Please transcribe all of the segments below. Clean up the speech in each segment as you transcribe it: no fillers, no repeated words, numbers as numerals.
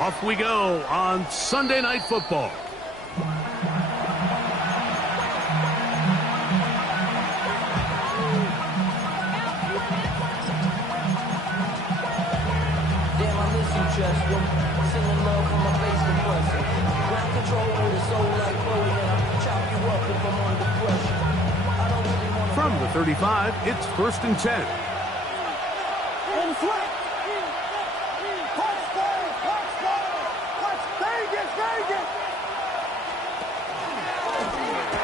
Off we go on Sunday Night Football. Singing love from my bass compressor. Ground control with a soul like Bowie, and I'll chop you up if I'm under pressure. I don't really want to. From the 35, it's 1st and 10. In front. Vegas.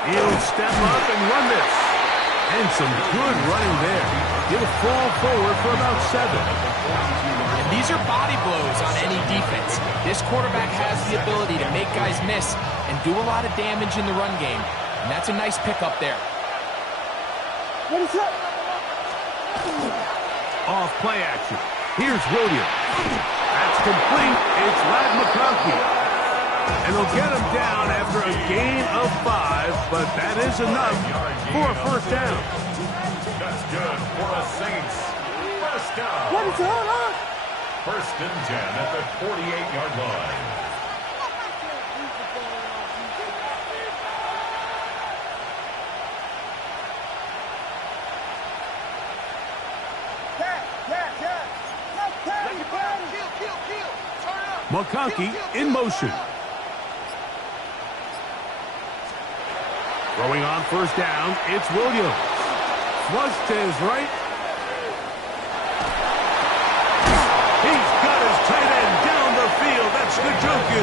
He'll step up and run this. And some good running there. He'll fall forward for about 7. And these are body blows on any defense. This quarterback has the ability to make guys miss and do a lot of damage in the run game. And that's a nice pickup there. Off play action. Here's Williams. That's complete. It's McConkey. And they'll get him down after a gain of 5, but that is enough for a 1st down. That's good for the Saints. 1st down. 1st and 10 at the 48-yard line. McConkey in motion. Throwing on 1st down, it's Williams. Flush to his right. He's got his tight end down the field. That's Njoku.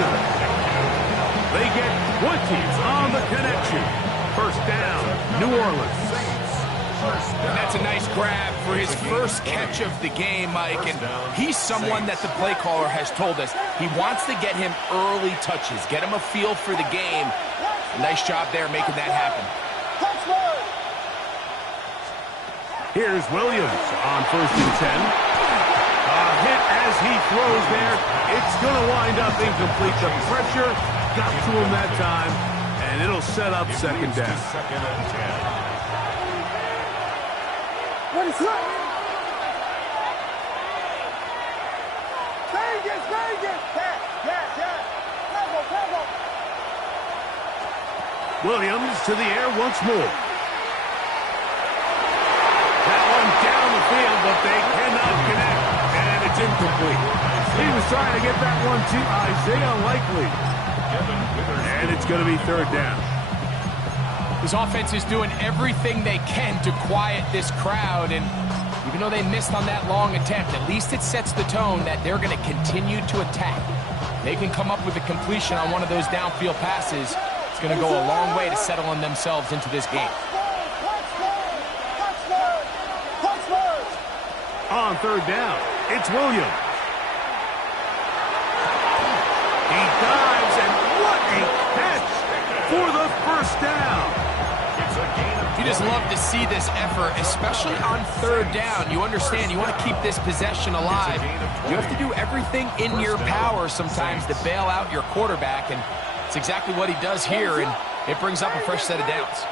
They get 20 on the connection. 1st down, New Orleans. And that's a nice grab for his first catch of the game, Mike. And he's someone that the play caller has told us he wants to get him early touches, get him a feel for the game. Nice job there making that happen. Here's Williams on 1st and 10. A hit as he throws there. It's going to wind up incomplete. The pressure got to him that time, and it'll set up 2nd down. 2nd and 10. Williams to the air once more. That one down the field, but they cannot connect, and it's incomplete. He was trying to get that one to Isaiah Likely, and it's going to be 3rd down. His offense is doing everything they can to quiet this crowd, and even though they missed on that long attempt, at least it sets the tone that they're going to continue to attack. They can come up with a completion on one of those downfield passes. It's going to go a long way to settling themselves into this game. On 3rd down, it's Williams. He dives, and what a catch for the 1st down. You just love to see this effort, especially on 3rd down. You understand, you want to keep this possession alive. You have to do everything in your power sometimes to bail out your quarterback, and it's exactly what he does here, and it brings up a fresh set of downs.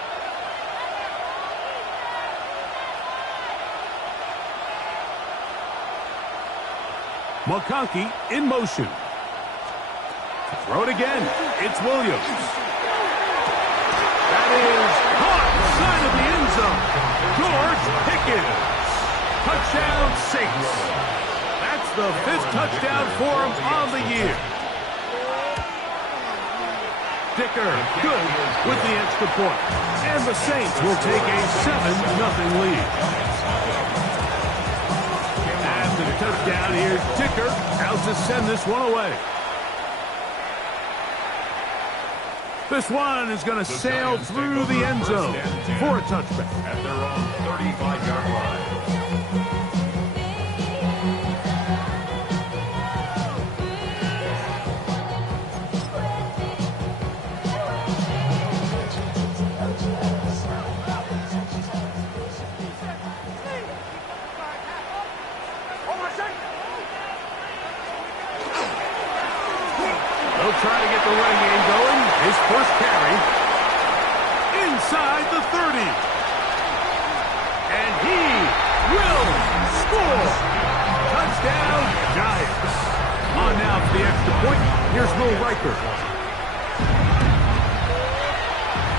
McConkey in motion. Throw it again. It's Williams. That is caught inside of the end zone. George Pickens. Touchdown Saints. That's the 5th touchdown for him on the year. Dicker good with the extra point. And the Saints will take a 7-0 lead. After the touchdown, here's Dicker out to send this one away. This one is going to sail through the end zone for a touchback. At their own 35-yard line. They'll try to get the running game going. His first carry inside the 30. And he will score. Touchdown, Giants. On now for the extra point. Here's Will Riker.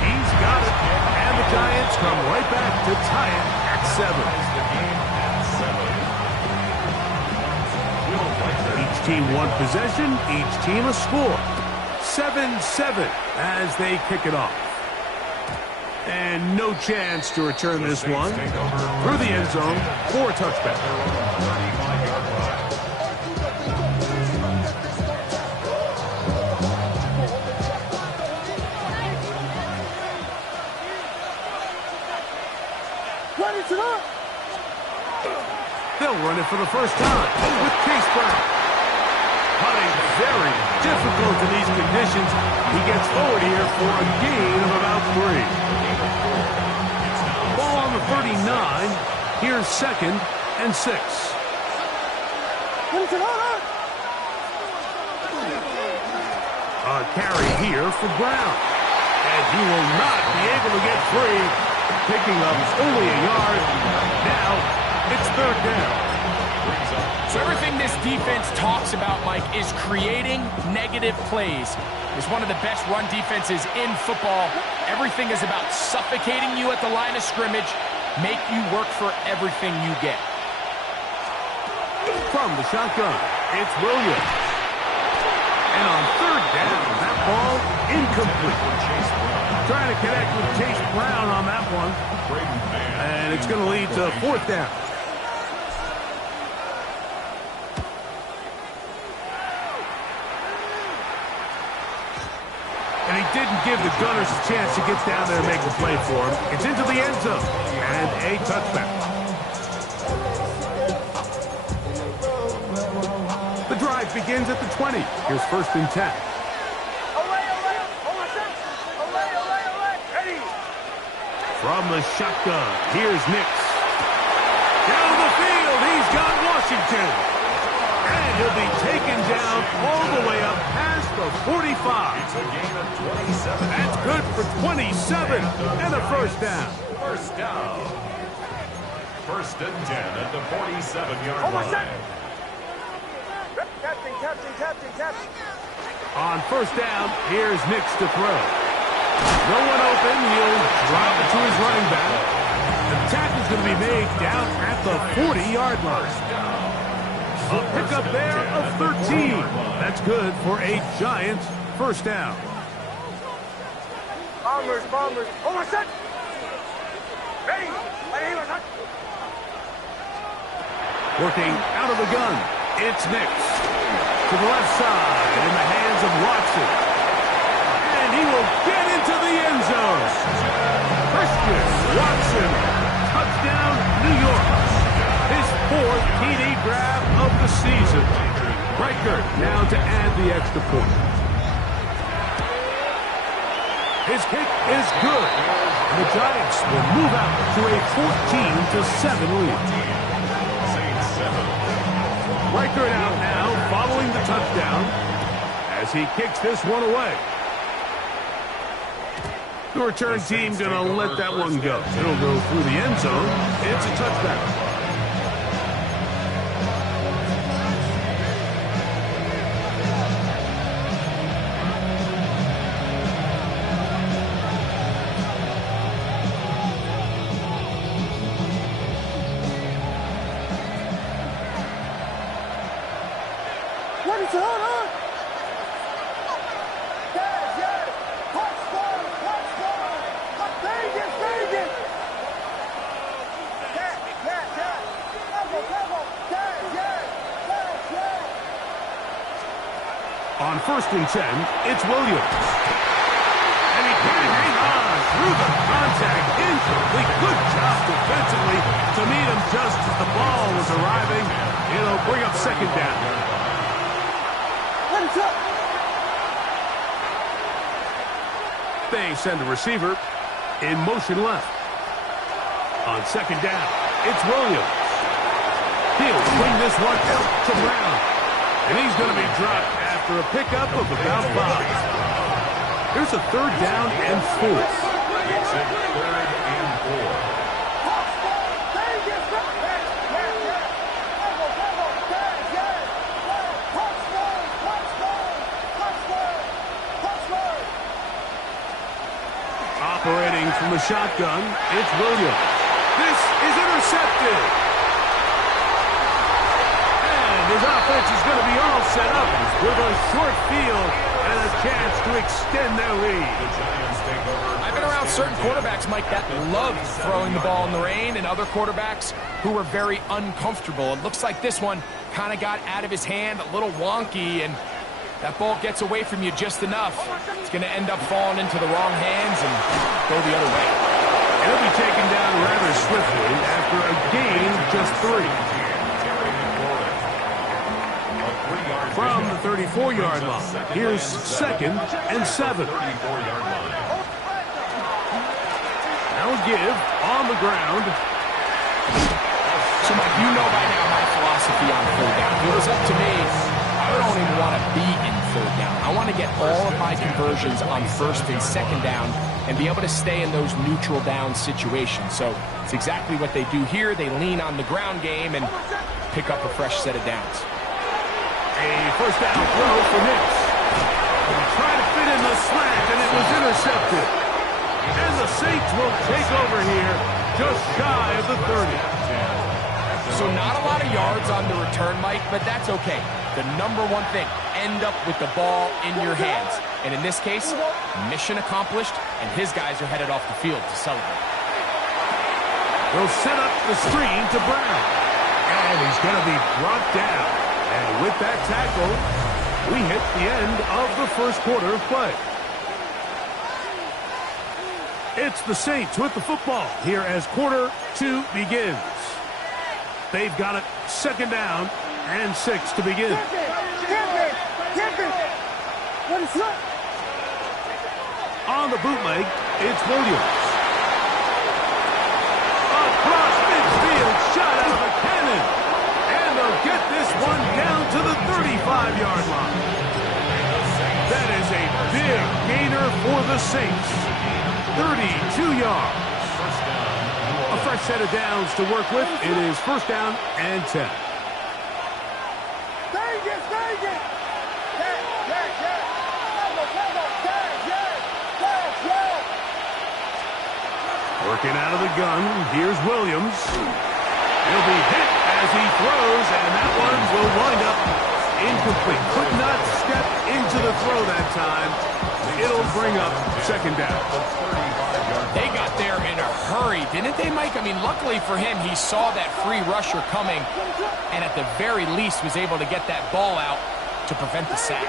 He's got it. And the Giants come right back to tie it at 7. Each team one possession, each team a score. 7-7 as they kick it off. And no chance to return this one through the end zone for a touchback. They'll run it for the first time with Chase Brown. Punting very difficult in these conditions. He gets forward here for a gain of about 3. Ball on the 39. Here's 2nd and 6. A carry here for Brown. And he will not be able to get free. Picking up only a yard. Now it's 3rd down. So everything this defense talks about, Mike, is creating negative plays. It's one of the best run defenses in football. Everything is about suffocating you at the line of scrimmage, make you work for everything you get. From the shotgun, it's Williams. And on 3rd down, that ball incomplete. Trying to connect with Chase Brown on that one. And it's going to lead to 4th down. And he didn't give the Gunners a chance to get down there and make a play for him. It's into the end zone. And a touchback. The drive begins at the 20. Here's 1st and 10. From the shotgun, here's Nix. Down the field, he's got Washington. And he'll be taken down all the way up past the 45. It's a gain of 27. That's good for 27 and a 1st down. 1st down. 1st and 10 at the 47-yard line. Captain. On 1st down, here's Nix to throw. No one open. He'll drop it to his running back. The tackle's going to be made down at the 40-yard line. A pickup there of 13. That's good for a Giants 1st down. Bombers. Working out of the gun. It's Nix. To the left side in the hands of Watson. And he will get into the end zone. Christian Watson. Touchdown, New York. His 4th TD grab of the season. Riker now to add the extra point. His kick is good. And the Giants will move out to a 14-7 lead. Riker out now, following the touchdown, as he kicks this one away. The return team going to let that one go. It'll go through the end zone. It's a touchback. On 1st and 10, it's Williams. And he can't hang on through the contact. Incomplete. Good job defensively to meet him just as the ball was arriving. It'll bring up 2nd down. They send the receiver in motion left. On 2nd down, it's Williams. He'll swing this one out to Brown. And he's going to be dropped after a pickup of about 5. Here's a 3rd down and 4. It's a 3rd and 4. Throwing from the shotgun, it's Williams. This is intercepted. And his offense is going to be all set up with a short field and a chance to extend their lead. I've been around certain quarterbacks, Mike, that love throwing the ball in the rain, and other quarterbacks who were very uncomfortable. It looks like this one kind of got out of his hand, a little wonky, and that ball gets away from you just enough. It's going to end up falling into the wrong hands and go the other way. He'll be taken down rather swiftly after a gain of just 3. From the 34-yard line, here's 2nd and 7. Now a give on the ground. So, Mike, you know by now my philosophy on 3rd down. If it was up to me, I don't even want to be in 3rd down. I want to get all of my conversions on 1st and 2nd down and be able to stay in those neutral down situations. So it's exactly what they do here. They lean on the ground game and pick up a fresh set of downs. A 1st down throw for Nix. Trying to fit in the slant, and it was intercepted. And the Saints will take over here just shy of the 30. So not a lot of yards on the return, Mike, but that's okay. The number one thing, end up with the ball in your hands. And in this case, mission accomplished, and his guys are headed off the field to celebrate. They'll set up the screen to Brown. And he's going to be brought down. And with that tackle, we hit the end of the 1st quarter of play. It's the Saints with the football here as quarter 2 begins. They've got it 2nd down and 6 to begin. On the bootleg, it's Williams. Across midfield, shot out of a cannon. And they'll get this one down to the 35-yard line. That is a big gainer for the Saints. 32 yards. A fresh set of downs to work with. It is 1st down and 10. Working out of the gun, here's Williams. He'll be hit as he throws, and that one will wind up incomplete. Could not step into the throw that time. It'll bring up 2nd down. They got there in a hurry, didn't they, Mike? I mean, luckily for him, he saw that free rusher coming, and at the very least was able to get that ball out to prevent the sack.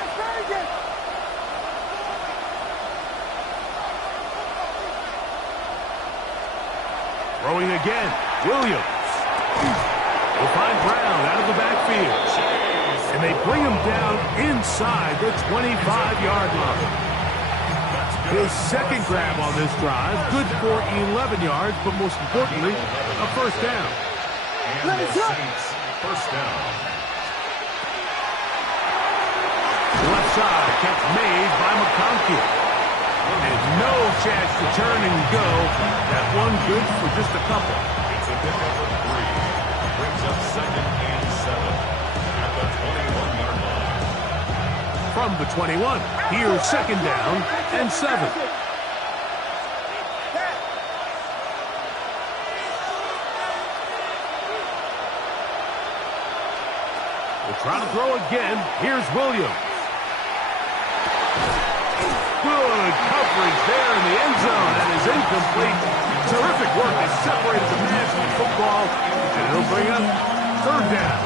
Throwing again, Williams. Will find Brown out of the backfield. And they bring him down inside the 25-yard line. His 2nd grab on this drive, good for 11 yards, but most importantly, a 1st down. And the Saints, 1st down. Left side catch made by McConkey. And no chance to turn and go. That one good for just a couple. It's a pickup of 3. Brings up 2nd and 7 at the 21-yard line. From the 21, here's 2nd down and 7. We'll try to throw again. Here's Williams. Good coverage there in the end zone. That is incomplete. Terrific work. They separated the man from the football. And it'll bring up 3rd down.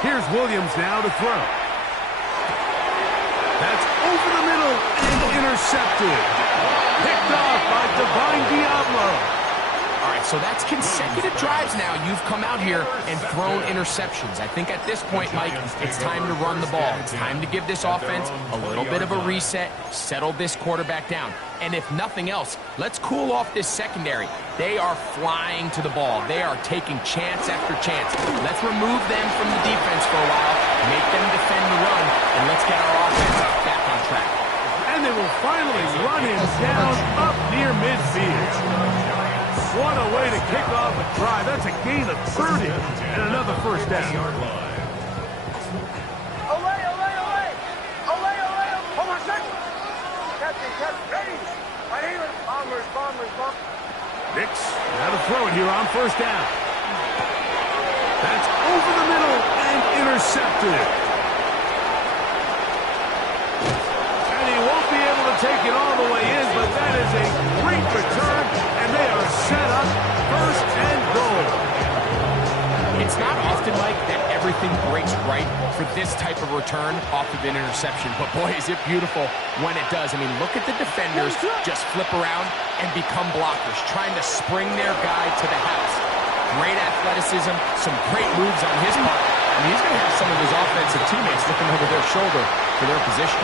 Here's Williams now to throw. That's over the middle and intercepted. Picked off by Divine Diablo. All right, so that's consecutive drives now. You've come out here and thrown interceptions. I think at this point, Mike, it's time to run the ball. It's time to give this offense a little bit of a reset, settle this quarterback down. And if nothing else, let's cool off this secondary. They are flying to the ball. They are taking chance after chance. Let's remove them from the defense for a while, make them defend the run, and let's get our offense back on track. And they will finally run him down up near midfield. What a way to kick off a drive. That's a gain of 30 and another first down. Nix, now to throw it here on first down. That's over the middle and intercepted. And he won't be able to take it all the way in, but that is a great return, and they are set up first and goal. It's not often, Mike, that everything breaks right for this type of return off of an interception. But, boy, is it beautiful when it does. I mean, look at the defenders just flip around and become blockers, trying to spring their guy to the house. Great athleticism, some great moves on his part. I mean, he's going to have some of his offensive teammates looking over their shoulder for their position.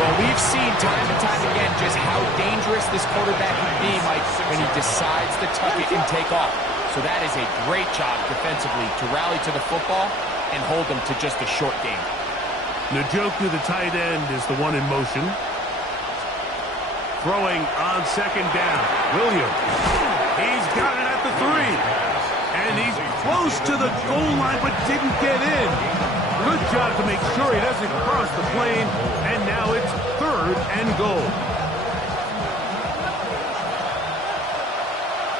Well, we've seen time and time again just how dangerous this quarterback can be, Mike, when he decides to tuck it and take off. So that is a great job defensively to rally to the football and hold them to just a short game. Njoku, the tight end, is the one in motion. Throwing on second down. Williams. He's got it at the 3. And he's close to the goal line but didn't get in. Good job to make sure he doesn't cross the plane. And now it's 3rd and goal.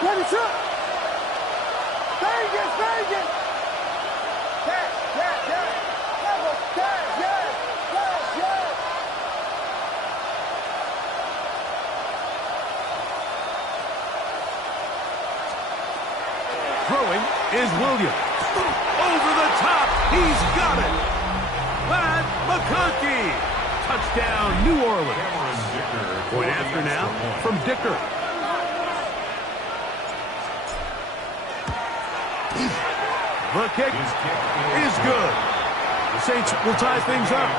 What is up? Vegas, Vegas! Yes, yes, yes! Yes, yes, yes, yes! Throwing is Williams. Over the top. He's got it. Matt McConkey. Touchdown, New Orleans. Point after now from Dicker. The kick is good. The Saints will tie things up.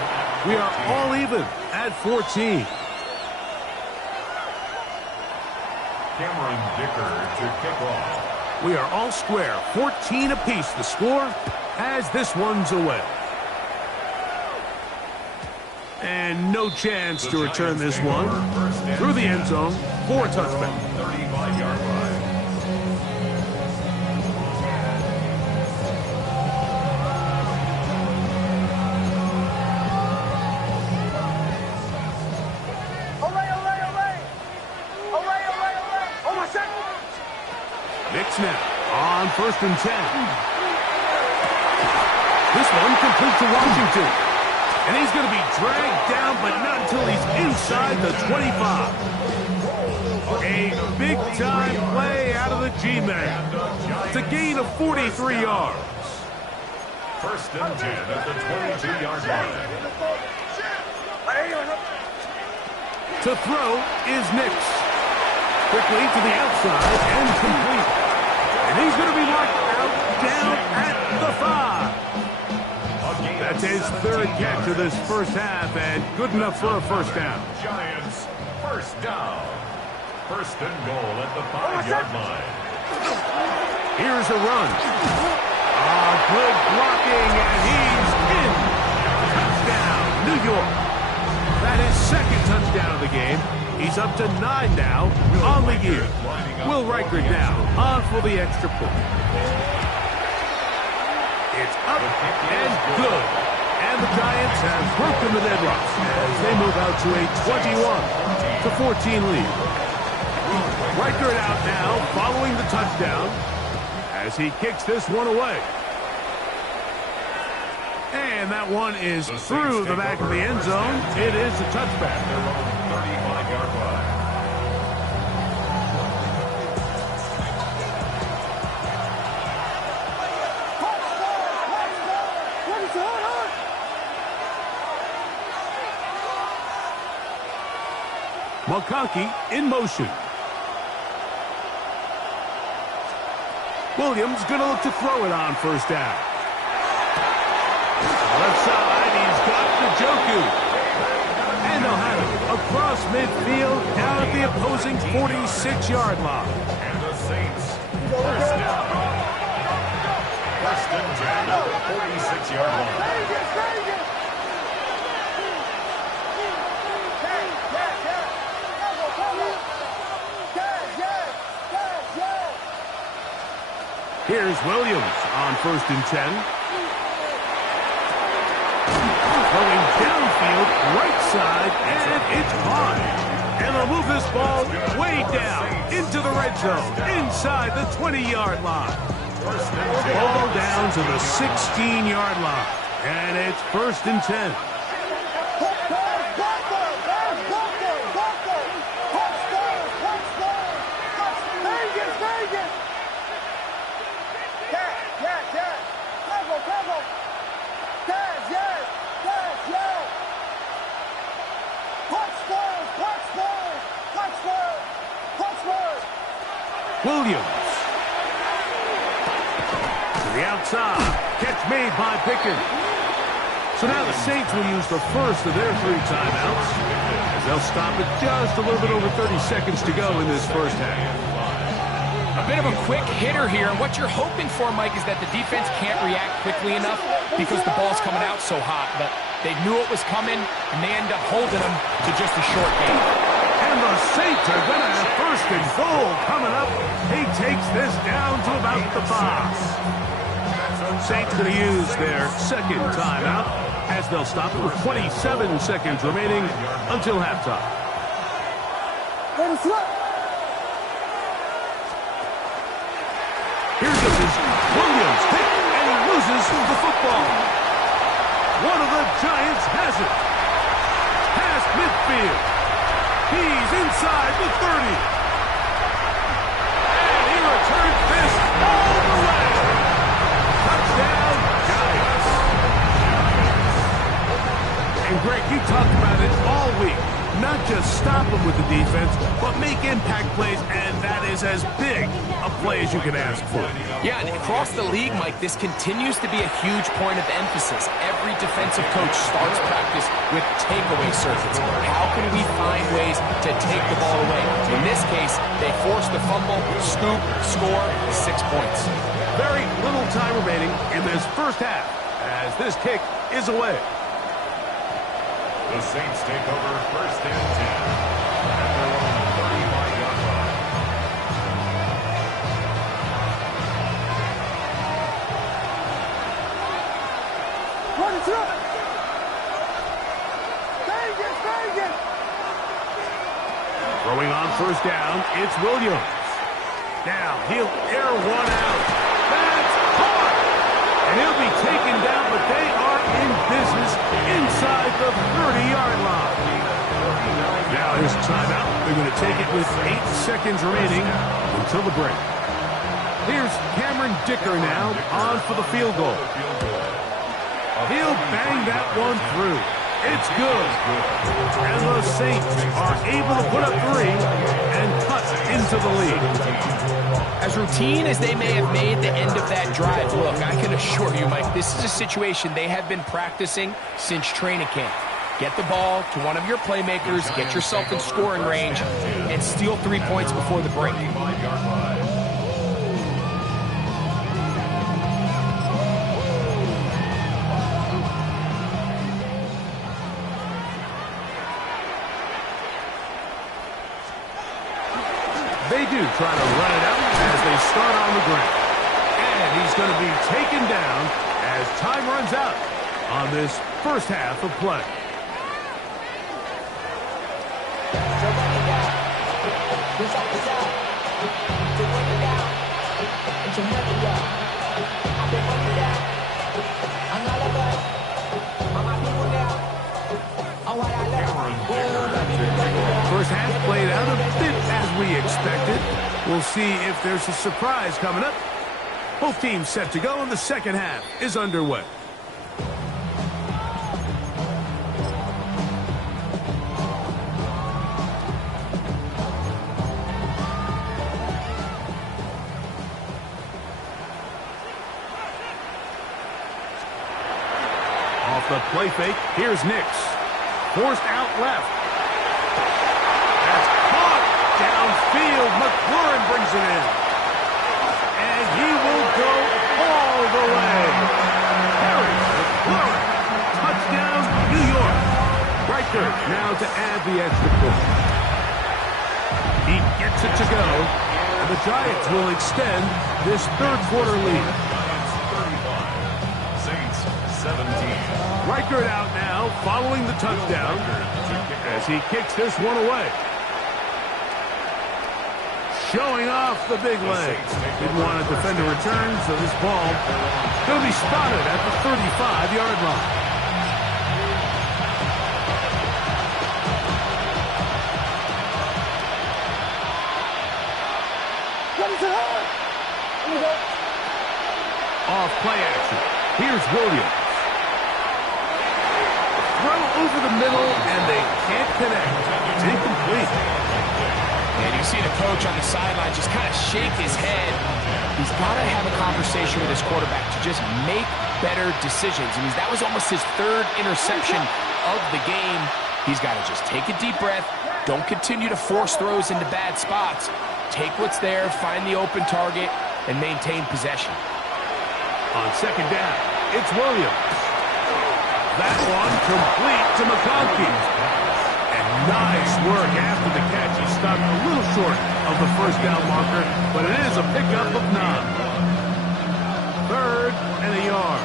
We are all even at 14. Cameron Dicker to kick off. We are all square. 14 apiece the score as this one's away. And no chance to return this one through the end zone for a touchback. 35-yard line. Nix now on 1st and 10. This one complete to Washington. And he's going to be dragged down, but not until he's inside the 25. A big-time play out of the G-Man. It's a gain of 43 yards. 1st and 10 at the 22-yard line. To throw is Nix. Quickly to the outside and complete. And he's going to be marked out down at the 5. That's his 3rd catch of this first half and good enough for a first down. Giants, first down. 1st and goal at the 5-yard line. Here's a run. Good blocking, and he's in. Touchdown, New York. That is 2nd touchdown of the game. He's up to 9 now on the year. Will Reichert now on for the extra point. It's up and good. And the Giants have broken the deadlock as they move out to a 21-14 lead. Reichert out now following the touchdown as he kicks this one away. And that one is through the back of the end zone. It is a touchback. 35-yard line. What is going on? McConkey in motion. Williams going to look to throw it on first down. Left side, he's got Njoku. And they'll have it across midfield down at the opposing 46-yard line. And the Saints, first down. 1st and 10 at the 46-yard line. Vegas, Vegas! Yes, yes, yes! Yes, yes, yes, yes! Here's Williams on 1st and 10. Throwing downfield, right side, and it's caught. And they'll move this ball way down into the red zone, inside the 20-yard line. Ball down to the 16-yard line, and it's 1st and 10. Williams. To the outside. Catch made by Pickens. So now the Saints will use the first of their 3 timeouts, as they'll stop it just a little bit over 30 seconds to go in this first half. A bit of a quick hitter here. What you're hoping for, Mike, is that the defense can't react quickly enough because the ball's coming out so hot. But they knew it was coming, and they end up holding them to just a short game. And the Saints are going to have 1st and goal coming up. He takes this down to about the 5. Saints going to use their 2nd timeout, as they'll stop it with 27 seconds remaining until halftime. Here this is Williams hit, and he loses the football. One of the Giants has it. Past midfield. He's inside the 30. And he returns this all the way. Touchdown, Giants. And Greg, you talked about it all week. Not just stop them with the defense, but make impact plays, and that is as big a play as you can ask for. Yeah, and across the league, Mike, this continues to be a huge point of emphasis. Every defensive coach starts practice with takeaway circuits. How can we find ways to take the ball away? In this case, they forced the fumble, scoop, score, 6 points. Very little time remaining in this first half, as this kick is away. The Saints take over 1st and 10 at their own 35-yard line. Run it through. Vegas. Throwing on 1st down, it's Williams. Now he'll air one out. That's caught! And he'll be taken down, but they are in business inside the 30-yard line. Now here's a timeout. They're going to take it with 8 seconds remaining until the break. Here's Cameron Dicker now on for the field goal. He'll bang that one through. It's good. And the Saints are able to put up 3 and cut into the lead. As routine as they may have made the end of that drive, look, I can assure you, Mike, this is a situation they have been practicing since training camp. Get the ball to one of your playmakers, get yourself in scoring range, and steal 3 points before the break. They do try to run it out as they start on the ground. And he's going to be taken down as time runs out on this first half of play. First half played out a bit as we expected. We'll see if there's a surprise coming up. Both teams set to go, and the second half is underway. Off the play fake, here's Nix. Forced out left. That's caught downfield. McLaurin brings it in. And he will go all the way. Harry McLaurin. Touchdown, New York. Riker now to add the extra point. He gets it to go. And the Giants will extend this third quarter lead. Giants 35, Saints 17. Reichert out now following the touchdown as he kicks this one away. Showing off the big leg. Didn't want to defend a return, so this ball going to be spotted at the 35-yard line. Off play action. Here's Williams. Throw over the middle, and they can't connect. It's incomplete. And you see the coach on the sideline just kind of shake his head. He's got to have a conversation with his quarterback to just make better decisions. I mean, that was almost his third interception of the game. He's got to just take a deep breath. Don't continue to force throws into bad spots. Take what's there, find the open target, and maintain possession. On second down, it's Williams. That one complete to McConkey. And nice work after the catch. He stopped a little short of the first down marker, but it is a pickup of 9. Third and a yard.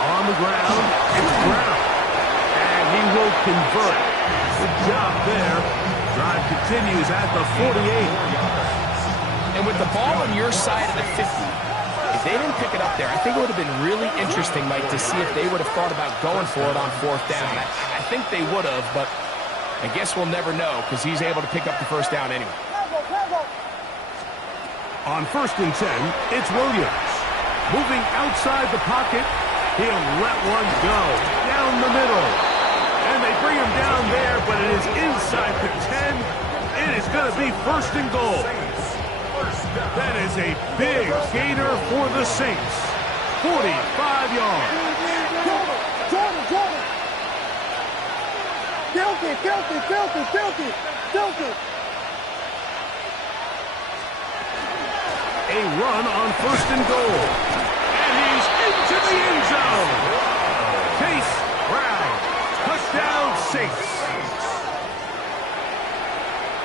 On the ground, it's Brown. And he will convert. Good job there. Drive continues at the 48. And with the ball on your side of the 50, if they didn't pick it up there, I think it would have been really interesting, Mike, to see if they would have thought about going for it on fourth down. I think they would have, but I guess we'll never know because he's able to pick up the first down anyway. On first and 10, it's Williams. Moving outside the pocket, he'll let one go down the middle. And they bring him down there, but it is inside the 10. It is going to be first and goal. That is a big gainer for the Saints. 45 yards. Filthy. A run on first and goal. And he's into the end zone. Chase Brown. Touchdown Saints.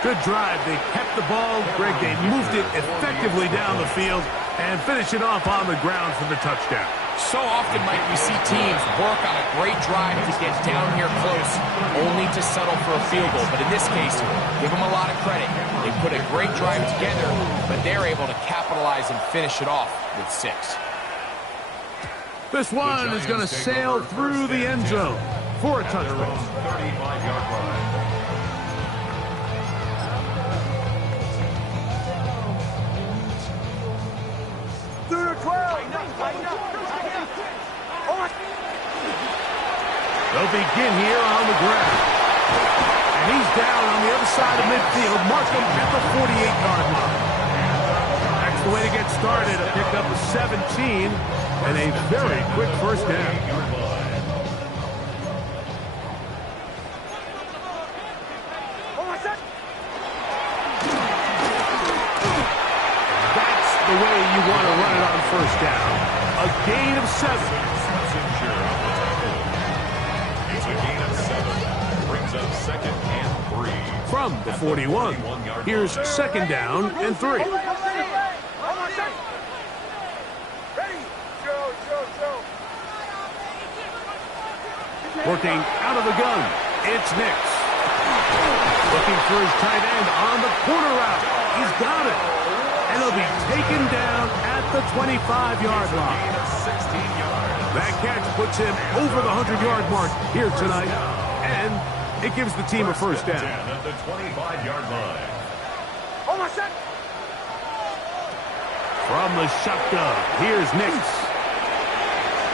Good drive. They kept the ball. Greg, they moved it effectively down the field and finish it off on the ground for the touchdown. So often, Mike, we see teams work on a great drive to get down here close, only to settle for a field goal. But in this case, give them a lot of credit. They put a great drive together, but they're able to capitalize and finish it off with 6. This one is going to sail through the end zone for a touchdown. 35-yard line. They'll begin here on the ground. And he's down on the other side of midfield. Mark him at the 48-yard line. That's the way to get started. A pickup of 17 and a very quick first down. That's the way you want to run it on first down. A gain of 7. Second and 3. From the 41. Here's second down and 3. Working out of the gun. It's Nix. Looking for his tight end on the corner route. He's got it. And he'll be taken down at the 25-yard line. That catch puts him over the 100-yard mark here tonight. And it gives the team a first down. At the 25-yard line. From the shotgun, here's Nix.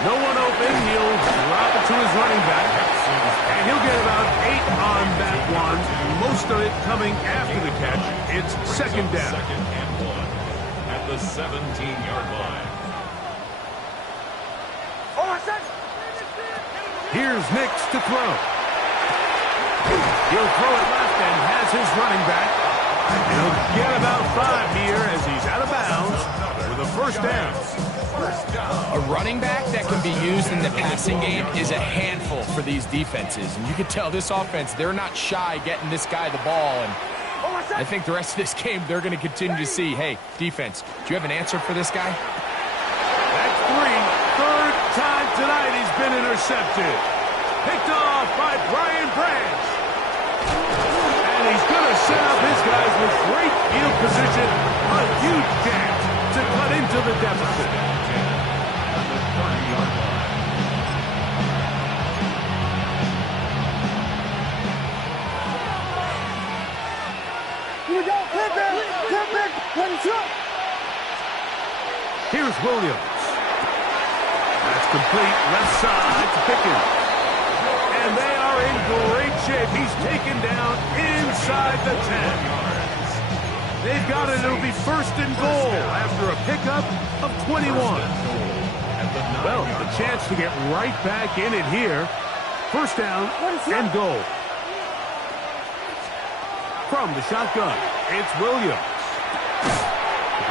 No one open. He'll drop it to his running back. And he'll get about 8 on that one. Most of it coming after the catch. It's second down. Second and 1 at the 17-yard line. Here's Nix to throw. He'll throw it left and has his running back. He'll get about 5 here as he's out of bounds with a first first down. A running back that can be used in the passing game is a handful for these defenses. And you can tell this offense, they're not shy getting this guy the ball. And I think the rest of this game, they're going to continue to see, hey, defense, do you have an answer for this guy? That's three. Third time tonight he's been intercepted. Picked off by Brian Branch. And he's going to set up his guys with great field position. A huge chance to cut into the deficit. Here we go. Hit back. Let it shoot. Here's Williams. That's complete. Left side to Pickens. And they are in great shape. He's taken down inside the 10. They've got it. It'll be first and goal after a pickup of 21. Well, the chance to get right back in it here. First down and goal. From the shotgun, it's Williams.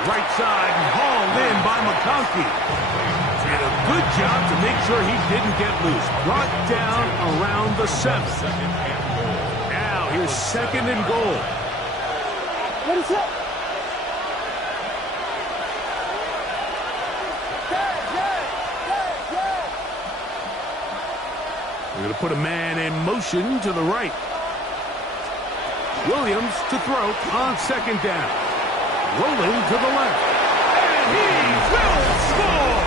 Right side and hauled in by McConkey. Did a good job to make sure he didn't get loose. Brought down around the 7. Now here's second and goal. Let it shoot. We're going to put a man in motion to the right. Williams to throw on second down. Rolling to the left. And he will score!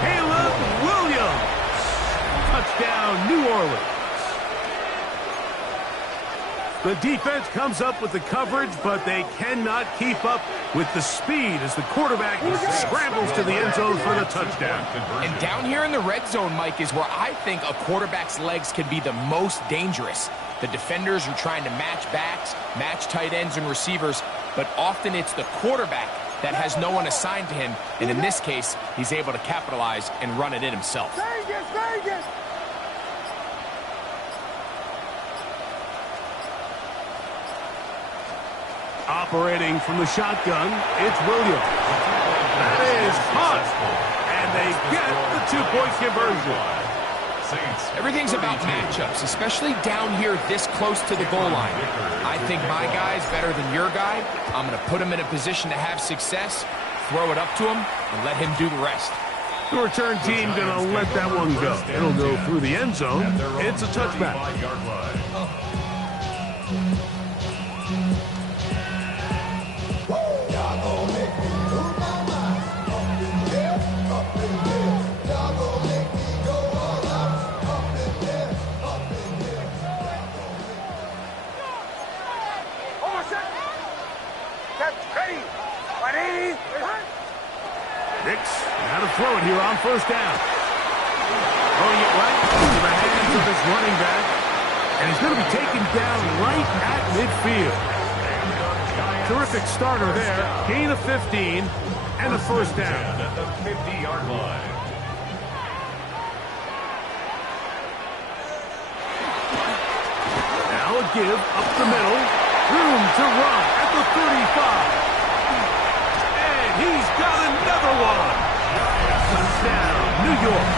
Caleb Williams. Touchdown, New Orleans. The defense comes up with the coverage, but they cannot keep up with the speed as the quarterback scrambles to the end zone for the touchdown. And down here in the red zone, Mike, is where I think a quarterback's legs can be the most dangerous. The defenders are trying to match backs, match tight ends and receivers, but often it's the quarterback that has no one assigned to him, and in this case, he's able to capitalize and run it in himself. Vegas. Operating from the shotgun, it's Williams. That is caught. And they get the two-point conversion. Everything's about matchups, especially down here this close to the goal line. I think my guy's better than your guy. I'm going to put him in a position to have success, throw it up to him, and let him do the rest. The return team going to let that one go. It'll go through the end zone. It's a touchback. Now to throw it here on first down. Throwing it right into the hands of his running back. And he's going to be taken down right at midfield. Terrific starter there. Gain of 15 and a first down. At the 50-yard line. Now a give up the middle. Room to run at the 35. And he's got another one. Touchdown, New York.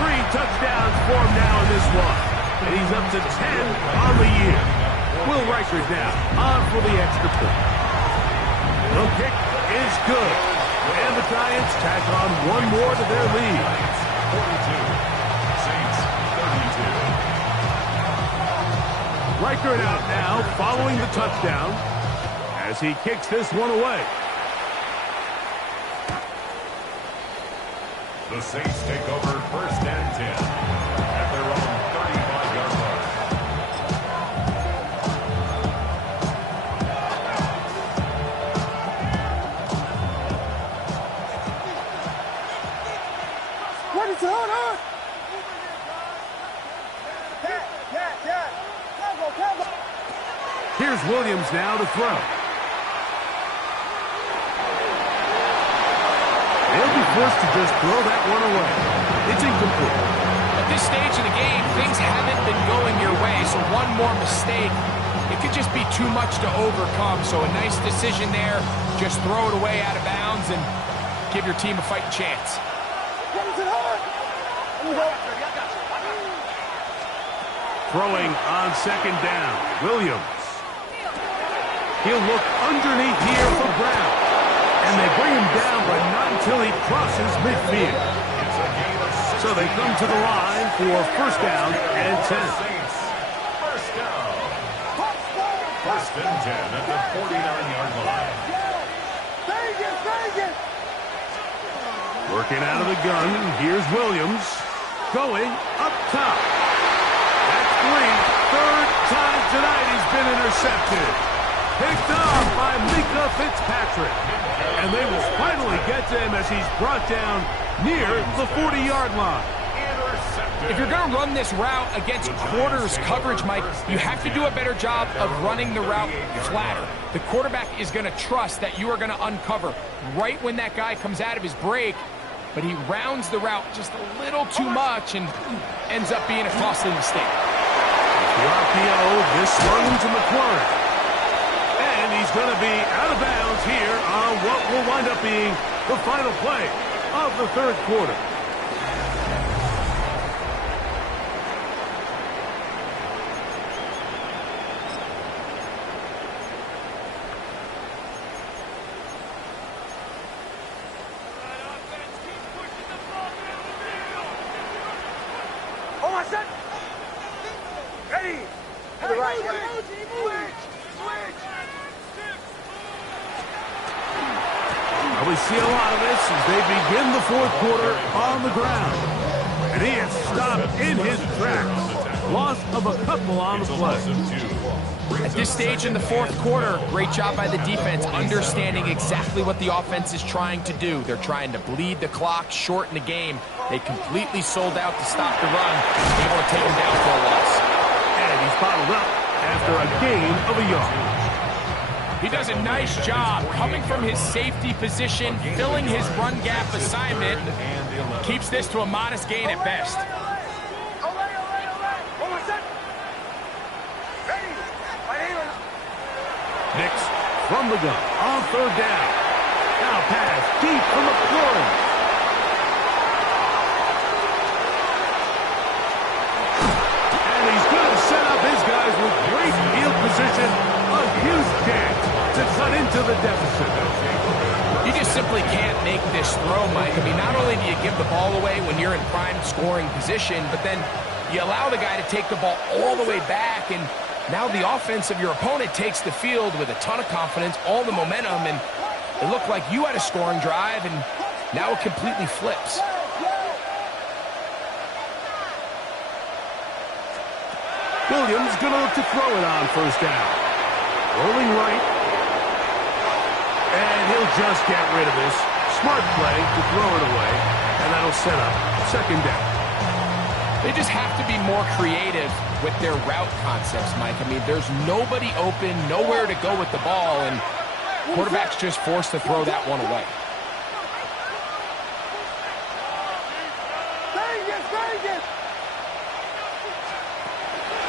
3 touchdowns for him now in this one. And he's up to 10 on the year. Will Riker now on for the extra point. The kick is good. And the Giants tack on one more to their lead. 42. Saints 32. Riker out now following the touchdown as he kicks this one away. The Saints take over first and 10 at their own 35-yard line. What is on? Yeah. Combo. Here's Williams now to throw. They'll be forced to just throw that one away. It's incomplete. At this stage of the game, things haven't been going your way, so one more mistake, it could just be too much to overcome. So a nice decision there, just throw it away out of bounds, and give your team a fighting chance. Throwing on second down, Williams. He'll look underneath here for Brown. And they bring him down, but not until he crosses midfield. So they come to the line for first down and 10. First down. First and 10 at the 49-yard line. Working out of the gun, here's Williams. Going up top. That's 3. Third time tonight he's been intercepted. Picked off by Mika Fitzpatrick. And they will finally get to him as he's brought down near the 40-yard line. If you're going to run this route against quarters coverage, Mike, you have to do a better job of running the route flatter. The quarterback is going to trust that you are going to uncover right when that guy comes out of his break, but he rounds the route just a little too much and ends up being a costly mistake. The RPO, this one to McLaurin. And he's going to be out of bounds here on what will wind up being the final play of the third quarter. Ready? To the right. We see a lot of this as they begin the fourth quarter on the ground. And he is stopped in his tracks. Loss of a couple on the play. At this stage in the fourth quarter, great job by the defense understanding exactly what the offense is trying to do. They're trying to bleed the clock, shorten the game. They completely sold out to stop the run, able to take him down for a loss. And he's bottled up after a gain of a yard. He does a nice job coming from his safety position, filling his run gap assignment, keeps this to a modest gain at best. Nix from the gun on third down. Now pass deep from McLaurin. And he's going to set up his guys with great field position. A huge chance to cut into the deficit. You just simply can't make this throw, Mike. I mean, not only do you give the ball away when you're in prime scoring position, but then you allow the guy to take the ball all the way back, and now the offense of your opponent takes the field with a ton of confidence, all the momentum, and it looked like you had a scoring drive, and now it completely flips. Williams going to look to throw it on first down. Rolling right. And he'll just get rid of this. Smart play to throw it away, and that'll set up second down. They just have to be more creative with their route concepts, Mike. I mean, there's nobody open, nowhere to go with the ball, and quarterback's just forced to throw that one away.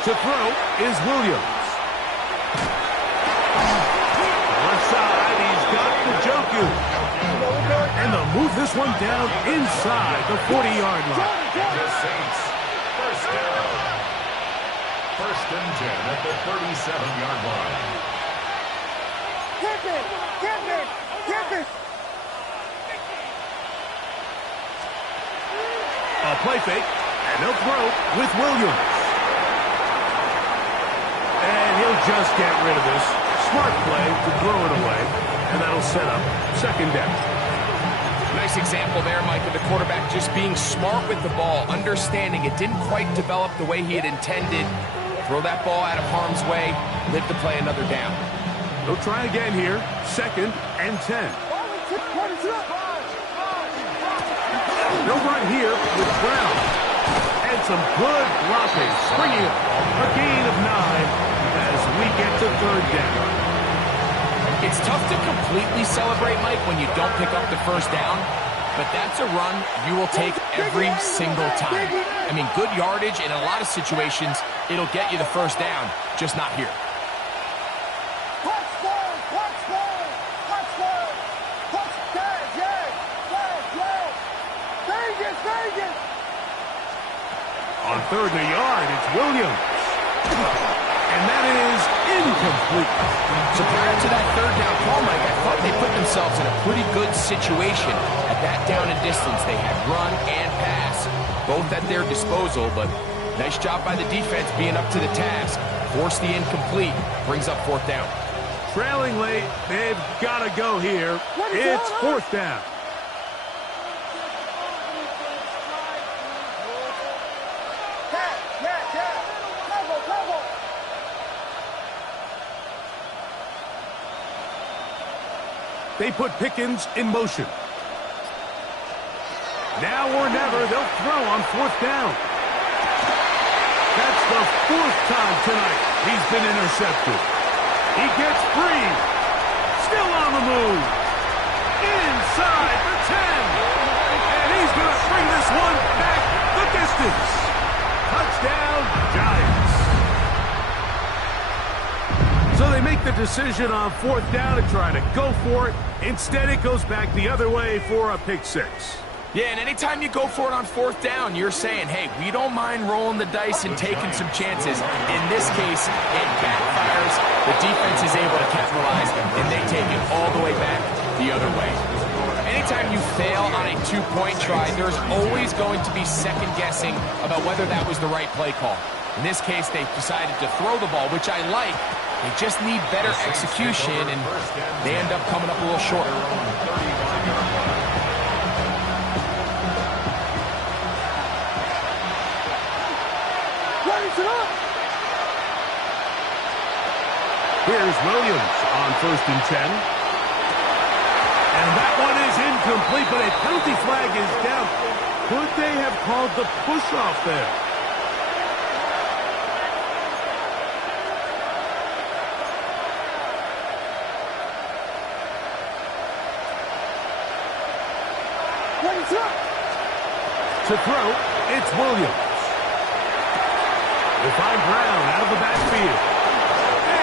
To throw is Williams. Left side, he's got the Njoku. And they'll move this one down inside the 40-yard line. First down. First and 10 at the 37-yard line. Keep it. A play fake, and they'll throw with Williams. And he'll just get rid of this. Smart play to throw it away, and that'll set up second down. Nice example there, Mike, of the quarterback just being smart with the ball, understanding it didn't quite develop the way he had intended. Throw that ball out of harm's way, live to play another down. They'll try again here, second and 10. They'll run here with Brown. And some good blocking, bringing it a gain of 9 as we get to third down. It's tough to completely celebrate, Mike, when you don't pick up the first down, but that's a run you will take every single time. I mean, good yardage in a lot of situations, it'll get you the first down, just not here. 3rd and a yard. It's Williams. And that is incomplete. So prior to that 3rd down call, Mike, I thought they put themselves in a pretty good situation at that down and distance. They had run and pass, both at their disposal, but nice job by the defense being up to the task. Force the incomplete, brings up 4th down. Trailing late, they've got to go here. It's 4th down. They put Pickens in motion. Now or never, they'll throw on 4th down. That's the 4th time tonight he's been intercepted. He gets free. Still on the move. Inside the 10. And he's going to bring this one back the distance. Touchdown, Giants. So they make the decision on 4th down to try to go for it. Instead, it goes back the other way for a pick 6. Yeah, and anytime you go for it on 4th down, you're saying, hey, we don't mind rolling the dice and taking some chances. In this case, it backfires. The defense is able to capitalize, and they take it all the way back the other way. Anytime you fail on a 2-point try, there's always going to be second guessing about whether that was the right play call. In this case, they decided to throw the ball, which I like. They just need better execution, and they end up coming up a little short. Here's Williams on 1st and 10. And that one is incomplete, but a penalty flag is down. Could they have called the push-off there? To throw, it's Williams. They find Brown out of the backfield.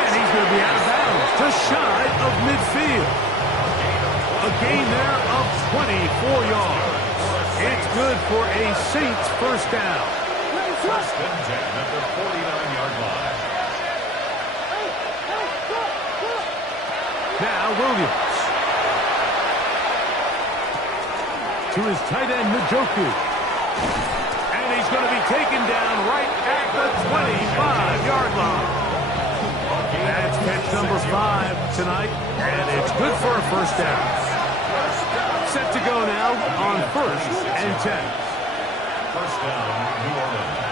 And he's going to be out of bounds, just shy of midfield. A gain there of 24 yards. It's good for a Saints 1st down. 1st and 10 at the 49-yard line. Now Williams. To his tight end, Njoku. And he's going to be taken down right at the 25-yard line. That's catch number 5 tonight, and it's good for a 1st down. Set to go now on 1st and 10. 1st down, New Orleans.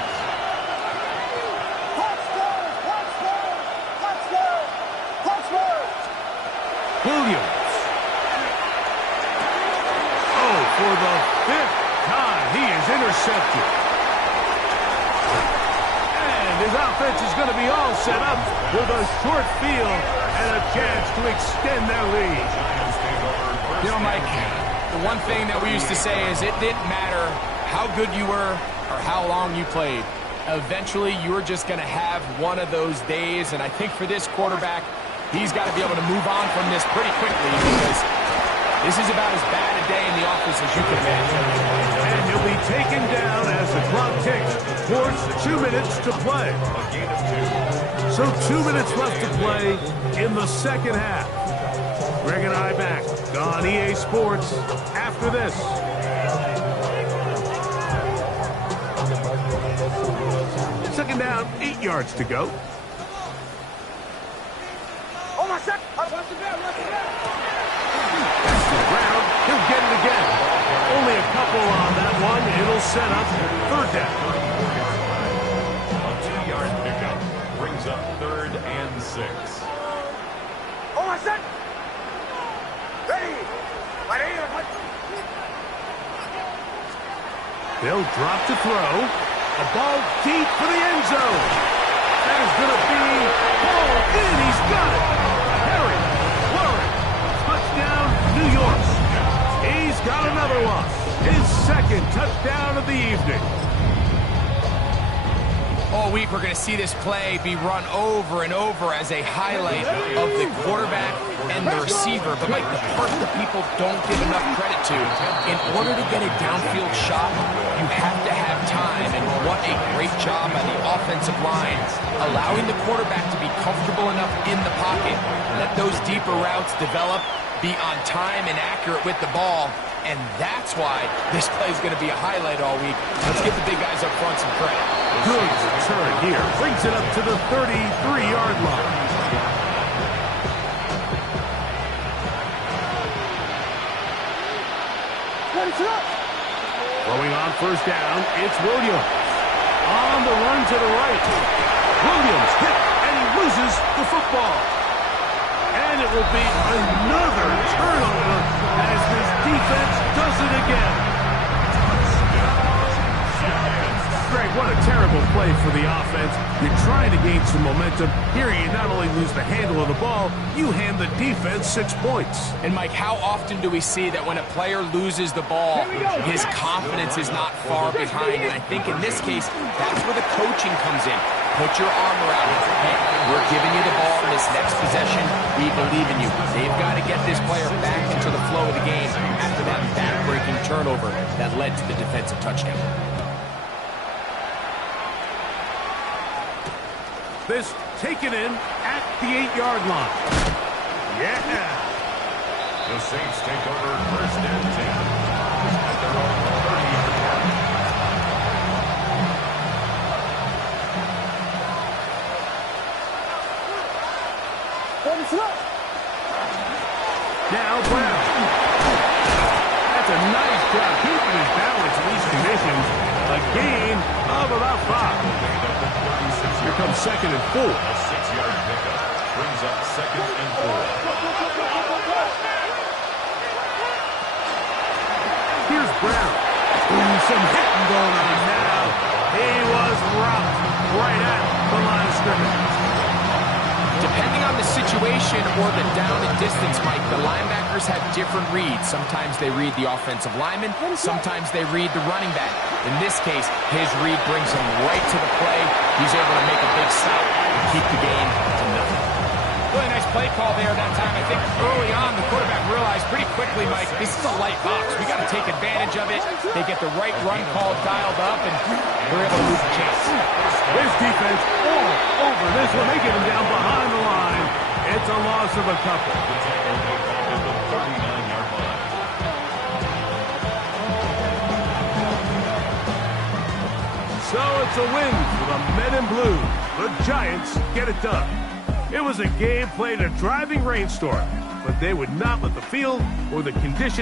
Williams. Oh, for the 5th time, he is intercepted. And his offense is going to be all set up with a short field and a chance to extend their lead. You know, Mike, the one thing that we used to say is it didn't matter how good you were or how long you played. Eventually, you were just going to have one of those days, and I think for this quarterback, he's got to be able to move on from this pretty quickly because this is about as bad a day in the office as you can imagine. And he'll be taken down as the clock ticks towards 2 minutes to play. So 2 minutes left to play in the 2nd half. Greg and I back on EA Sports after this. Second down, 8 yards to go. Oh, my second. Watch the ball. That's the ground. He'll get it again. Only a couple on that one. It'll set up 3rd down. A 2-yard pickup brings up 3rd and 6. Oh, my second. Ready. They'll drop to throw. A ball deep for the end zone. That is going to be pulled in. He's got it. Harry Warren. Touchdown, New York. He's got another one. His 2nd touchdown of the evening. All week, we're going to see this play be run over and over as a highlight of the quarterback and the receiver. But, Mike, the part that people don't give enough credit to, in order to get a downfield shot, you have to have time, and what a great job by the offensive line, allowing the quarterback to be comfortable enough in the pocket, let those deeper routes develop, be on time and accurate with the ball, and that's why this play is going to be a highlight all week. Let's give the big guys up front some credit. Good return here. Brings it up to the 33-yard line. Throwing on first down, it's Williams. On the run to the right. Williams hit, and he loses the football. And it will be another turnover as this defense does it again. Greg, what a terrible play for the offense. You're trying to gain some momentum. Here you not only lose the handle of the ball, you hand the defense 6 points. And, Mike, how often do we see that when a player loses the ball, his confidence is not far behind? And I think in this case, that's where the coaching comes in. Put your arm around it. Hey, we're giving you the ball in this next possession. We believe in you. They've got to get this player back into the flow of the game after that back-breaking turnover that led to the defensive touchdown. This taken in at the 8-yard line. Yeah. The Saints take over first and 10 at their own 30-yard line. Now Brown. That's a nice job keeping his balance in these conditions. A gain of about 5. Here comes second and 4. A 6-yard pickup brings up second and 4. Here's Brown. Ooh, some hitting going on now. He was rocked right at the line of scrimmage. Depending on the situation or the down and distance, Mike, the linebackers have different reads. Sometimes they read the offensive lineman. Sometimes they read the running back. In this case, his read brings him right to the play. He's able to make a big stop and keep the game to nothing. Really nice play call there that time. I think early on, the quarterback realized pretty quickly, Mike, this is a light box. We got to take advantage of it. They get the right run call dialed up, and we're able to lose the chance. This defense all over this one. They get him down behind the line. It's a loss of a couple. So it's a win for the Men in Blue. The Giants get it done. It was a game played in a driving rainstorm, but they would not let the field or the conditions